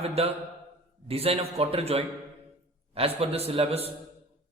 start with the design of Kottar joint as per the syllabus.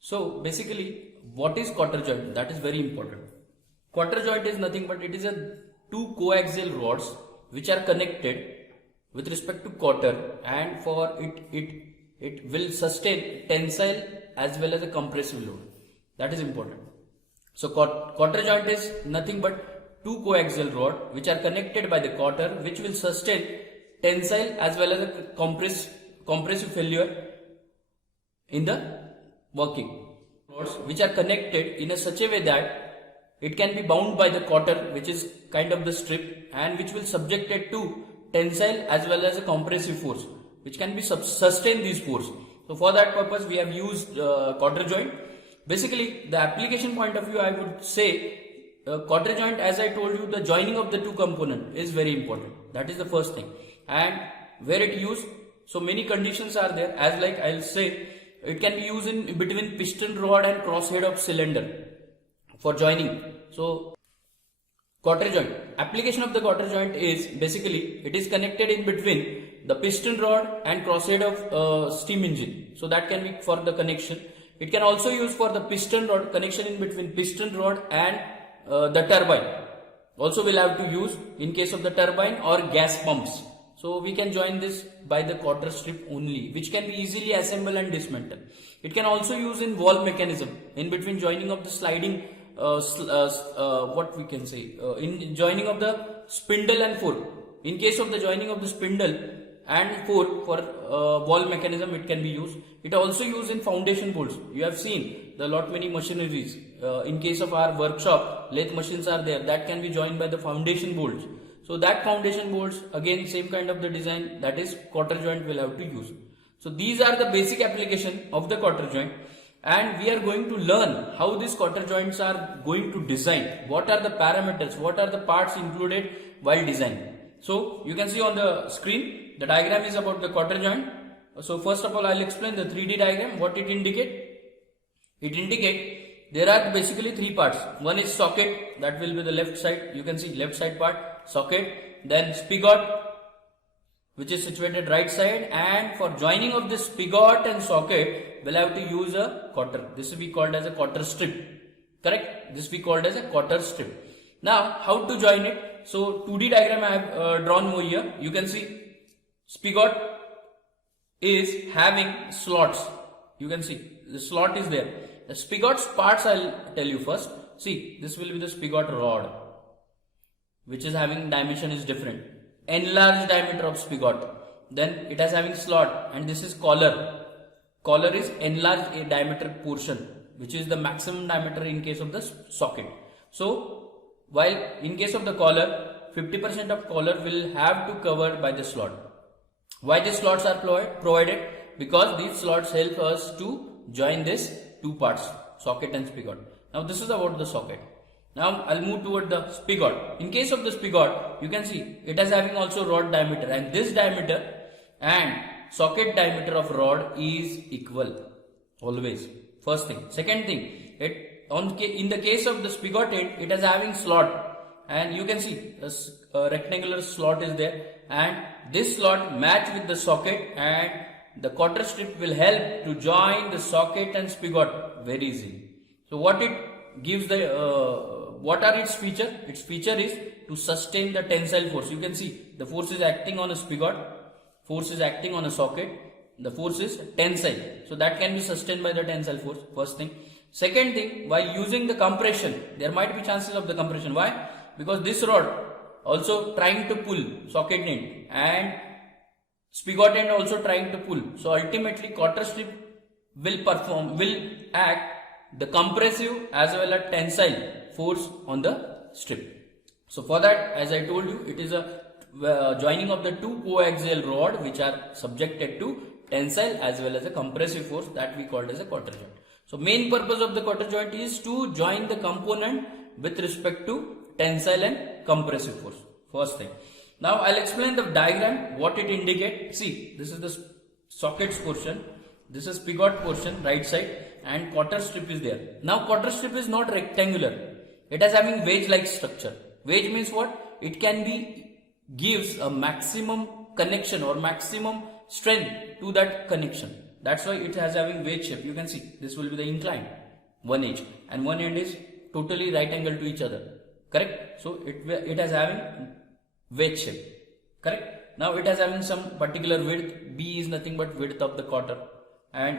So basically, what is Kottar joint? That is very important. Kottar joint is nothing but it is a two coaxial rods which are connected with respect to Kottar, and for it will sustain tensile as well as a compressive load. That is important. So Kottar joint is nothing but two coaxial rod which are connected by the Kottar, which will sustain tensile as well as a compressive failure in the working. Rods which are connected in a such a way that it can be bound by the Kottar, which is kind of the strip, and which will subject it to tensile as well as a compressive force, which can be sustain these force. So for that purpose we have used Kottar joint. Basically, the application point of view, I would say Kottar joint, as I told you, the joining of the two component is very important. That is the first thing. And where it used, so many conditions are there, as like I'll say, it can be used in between piston rod and crosshead of cylinder for joining. So Kottar joint, application of the Kottar joint is basically it is connected in between the piston rod and crosshead of steam engine. So that can be for the connection. It can also use for the piston rod, connection in between piston rod and the turbine. Also we'll have to use in case of the turbine or gas pumps. So we can join this by the Kottar strip only, which can be easily assembled and dismantled. It can also use in valve mechanism in between joining of the sliding what we can say in joining of the spindle and fork. In case of the joining of the spindle and fork for valve mechanism, it can be used. It also used in foundation bolts. You have seen the lot many machineries. In case of our workshop, lathe machines are there that can be joined by the foundation bolts. So that foundation bolts, again same kind of the design, that is Kottar joint will have to use. So these are the basic application of the Kottar joint, and we are going to learn how these Kottar joints are going to design. What are the parameters? What are the parts included while designing? So you can see on the screen the diagram is about the Kottar joint. So first of all, I'll explain the 3D diagram. What it indicate? It indicate there are basically three parts. One is socket, that will be the left side. You can see left side part, socket. Then spigot, which is situated right side, and for joining of this spigot and socket we'll have to use a Kottar. This will be called as a Kottar strip. Correct? This will be called as a Kottar strip. Now how to join it? So 2D diagram I have drawn over here. You can see spigot is having slots. You can see the slot is there. The spigot's parts I'll tell you first. See, this will be the spigot rod, which is having dimension is different. Enlarged diameter of spigot. Then it has having slot, and this is collar. Collar is enlarged diameter portion, which is the maximum diameter in case of the socket. So while in case of the collar, 50% of collar will have to cover by the slot. Why these slots are provided? Because these slots help us to join these two parts, socket and spigot. Now this is about the socket. Now I'll move toward the spigot. In case of the spigot, you can see it is having also rod diameter, and this diameter and socket diameter of rod is equal always. First thing. Second thing, in the case of the spigot end, it is having slot, and you can see a rectangular slot is there, and this slot match with the socket, and the Kottar strip will help to join the socket and spigot very easily. So what it gives what are its feature? Its feature is to sustain the tensile force. You can see the force is acting on a spigot, force is acting on a socket, the force is tensile. So that can be sustained by the tensile force, first thing. Second thing, while using the compression, there might be chances of the compression. Why? Because this rod also trying to pull socket end, and spigot end also trying to pull. So ultimately Kottar strip will act the compressive as well as tensile force on the strip. So for that, as I told you, it is a joining of the two coaxial rod which are subjected to tensile as well as a compressive force, that we called as a Kottar joint. So main purpose of the Kottar joint is to join the component with respect to tensile and compressive force. First thing. Now I'll explain the diagram, what it indicates. See, this is the sockets portion, this is spigot portion right side, and Kottar strip is there. Now Kottar strip is not rectangular. It is having wedge like structure. Wedge means what? It can be gives a maximum connection or maximum strength to that connection. That's why it has having wedge shape. You can see this will be the inclined one edge and one end is totally right angle to each other. Correct? So it has having wedge shape. Correct? Now it has having some particular width. B is nothing but width of the Kottar, and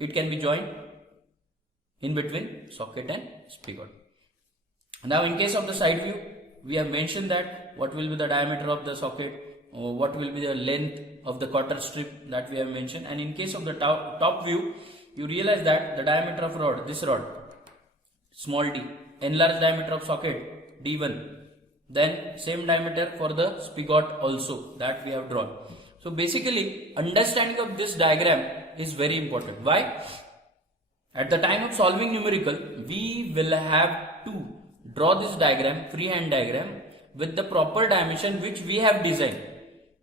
it can be joined in between socket and spigot. Now in case of the side view, we have mentioned that what will be the diameter of the socket, or what will be the length of the Kottar strip that we have mentioned. And in case of the top view, you realize that the diameter of rod, this rod, small d, enlarged diameter of socket, d1, then same diameter for the spigot also that we have drawn. So basically, understanding of this diagram is very important. Why? At the time of solving numerical, we will have to draw this diagram, freehand diagram, with the proper dimension which we have designed.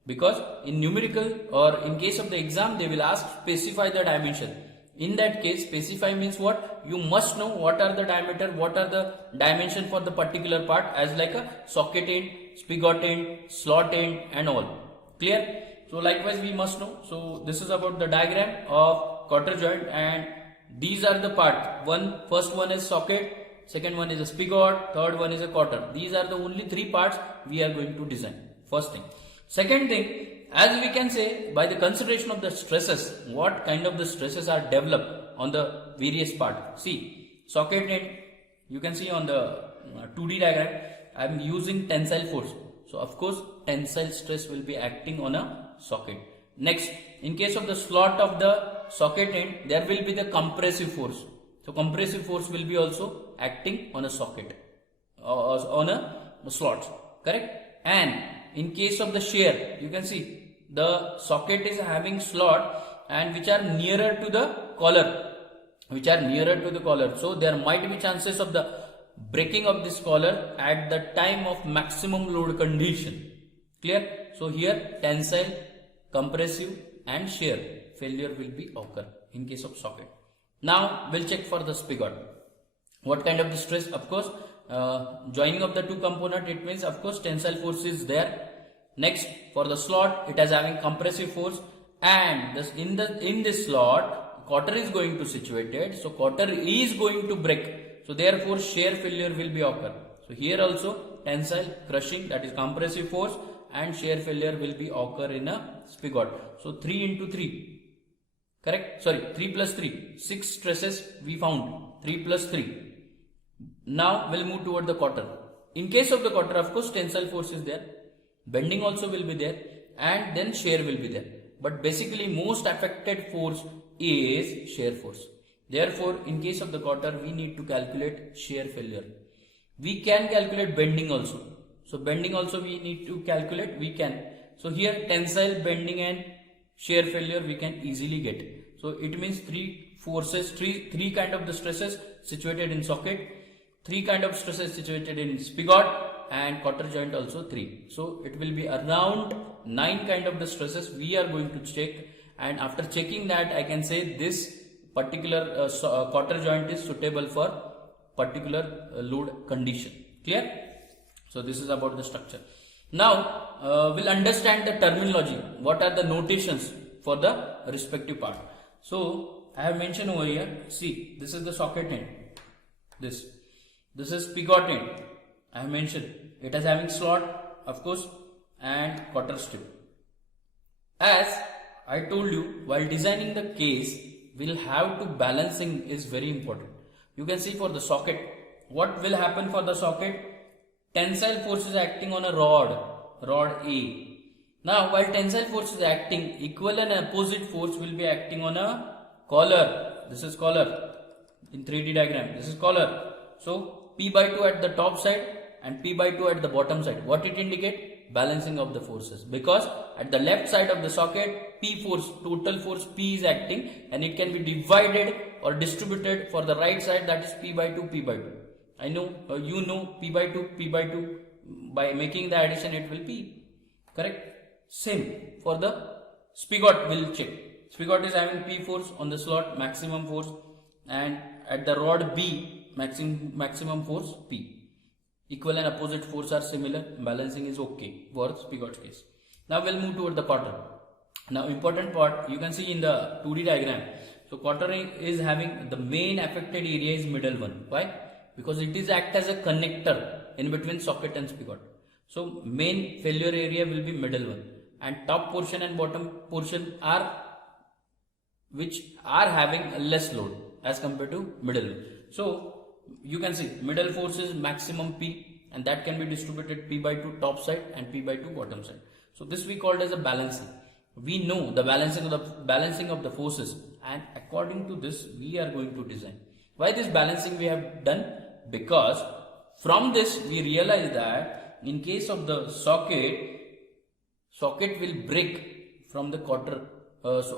Because in numerical or in case of the exam, they will ask specify the dimension. In that case, specify means what? You must know what are the diameter, what are the dimension for the particular part, as like a socket end, spigot end, slot end and all. Clear? So likewise we must know. So this is about the diagram of Kottar joint, and these are the part. First one is socket, second one is a spigot, third one is a Kottar. These are the only three parts we are going to design. First thing. Second thing, as we can say, by the consideration of the stresses, what kind of the stresses are developed on the various part. See, socket end, you can see on the 2D diagram, I am using tensile force. So of course, tensile stress will be acting on a socket. Next, in case of the slot of the socket end, there will be the compressive force. So compressive force will be also acting on a socket, on a slot. Correct? And in case of the shear, you can see the socket is having slot and which are nearer to the collar, so there might be chances of the breaking of this collar at the time of maximum load condition. Clear? So here tensile, compressive and shear failure will be occur in case of socket. Now we'll check for the spigot. What kind of the stress? Of course, joining of the two component, it means of course tensile force is there. Next, for the slot, it is having compressive force, and this in this slot, Kottar is going to situated. So Kottar is going to break. So therefore, shear failure will be occur. So here also tensile, crushing, that is compressive force, and shear failure will be occur in a spigot. So 3 into 3. Correct? Sorry, 3 plus 3. 6 stresses we found. 3 plus 3. Now we'll move toward the Kottar. In case of the Kottar, of course, tensile force is there. Bending also will be there, and then shear will be there. But basically, most affected force is shear force. Therefore, in case of the Kottar, we need to calculate shear failure. We can calculate bending also. So bending also we need to calculate. We can. So here tensile, bending and shear failure we can easily get. So it means three forces, three kind of the stresses situated in socket, 3 kind of stresses situated in spigot, and Kottar joint also 3. So it will be around 9 kind of the stresses we are going to check, and after checking that I can say this particular Kottar joint is suitable for particular load condition. Clear? So this is about the structure. Now we'll understand the terminology. What are the notations for the respective part? So I have mentioned over here. See, this is the socket end. This is spigot end. I have mentioned it is having slot, of course, and Kottar strip. As I told you, while designing the case, we'll have to balancing is very important. You can see for the socket, what will happen for the socket? Tensile force is acting on a rod A. Now, while tensile force is acting, equal and opposite force will be acting on a collar. This is collar in 3D diagram. This is collar. So P by 2 at the top side and P by 2 at the bottom side. What it indicate? Balancing of the forces. Because at the left side of the socket, P force, total force P is acting, and it can be divided or distributed for the right side, that is P by 2, P by 2. I know, you know P by 2, P by 2. By making the addition, it will be correct. Same for the spigot, will check. Spigot is having P force on the slot, maximum force, and at the rod B, maximum force P. Equal and opposite force are similar. Balancing is okay for spigot case. Now we'll move toward the Kottar. Now important part, you can see in the 2D diagram. So Kottar is having the main affected area is middle one. Why? Because it is act as a connector in between socket and spigot. So main failure area will be middle one, and top portion and bottom portion are which are having less load as compared to middle one. So you can see middle force is maximum P, and that can be distributed P by 2 top side and P by 2 bottom side. So this we called as a balancing. We know the balancing of the forces, and according to this we are going to design. Why this balancing we have done? Because from this we realize that in case of the socket will break from the Kottar,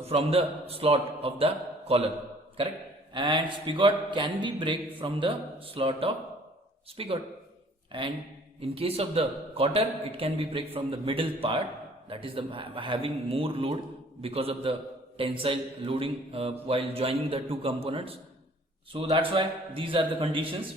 from the slot of the collar, correct? And spigot can be break from the slot of spigot, and in case of the Kottar it can be break from the middle part, that is the having more load because of the tensile loading while joining the two components. So that's why these are the conditions.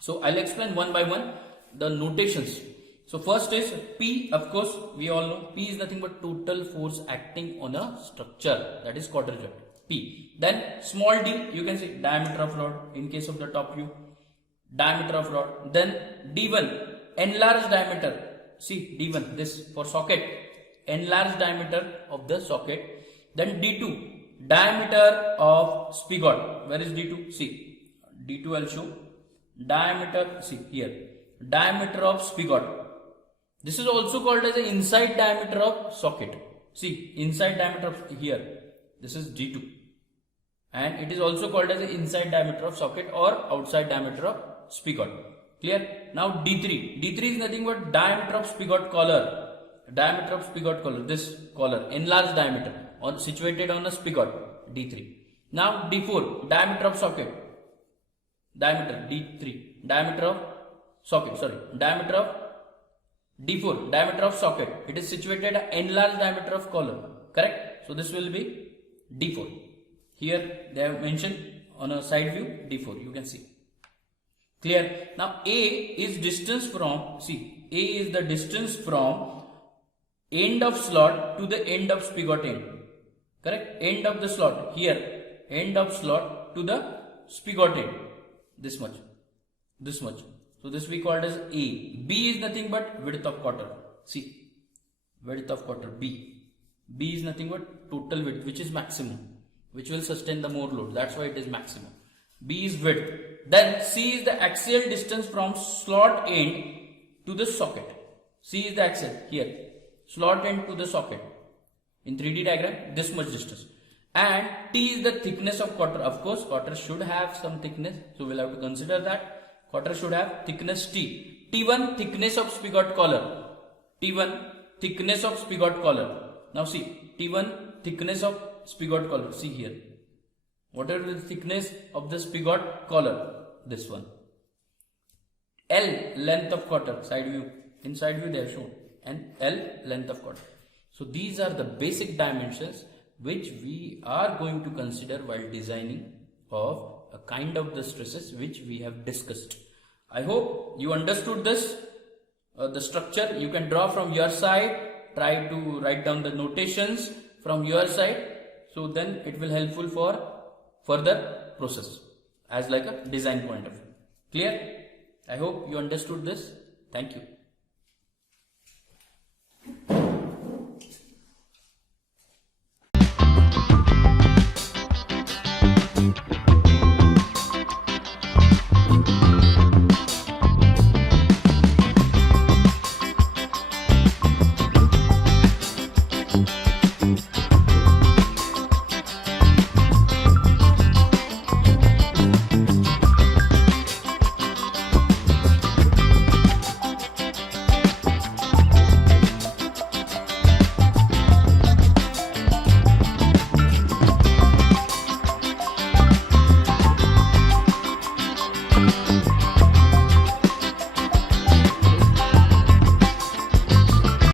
So I'll explain one by one the notations. So first is P. Of course we all know P is nothing but total force acting on a structure, that is Kottar joint, P. Then small d, you can see diameter of rod in case of the top view, diameter of rod. Then D1, enlarged diameter. See D1, this for socket, enlarged diameter of the socket. Then D2, diameter of spigot. Where is D2? See D2 I'll show. Diameter, see here, diameter of spigot. This is also called as the inside diameter of socket. See inside diameter of here, this is D2, and it is also called as the inside diameter of socket or outside diameter of spigot. Clear? Now D3. D3 is nothing but diameter of spigot collar. Diameter of spigot collar, this collar, enlarged diameter situated on a spigot, D3. Now D4, diameter of socket. Diameter D3, diameter of socket, sorry, diameter of D4, diameter of socket. It is situated at enlarged diameter of collar, correct? So this will be D4. Here they have mentioned on a side view D4, you can see. Clear? Now A is distance from, see, A is the distance from end of slot to the end of spigot end, correct? End of the slot here, end of slot to the spigot end, this much, this much. So this we called as A. B is nothing but width of Kottar. See, width of Kottar, B. B is nothing but total width, which is maximum, which will sustain the more load. That's why it is maximum. B is width. Then C is the axial distance from slot end to the socket. C is the axial here, slot end to the socket. In 3D diagram, this much distance. And T is the thickness of Kottar. Of course, Kottar should have some thickness, so we'll have to consider that. Kottar should have thickness T. T1, thickness of spigot collar. T1, thickness of spigot collar. Now see, T1, thickness of spigot collar. See here. What is the thickness of the spigot collar? This one. L, length of Kottar. Side view. In side view they are shown. And L, length of Kottar. So these are the basic dimensions which we are going to consider while designing of a kind of the stresses which we have discussed. I hope you understood this. The structure you can draw from your side. Try to write down the notations from your side. So then it will helpful for further process as like a design point of view. Clear? I hope you understood this. Thank you.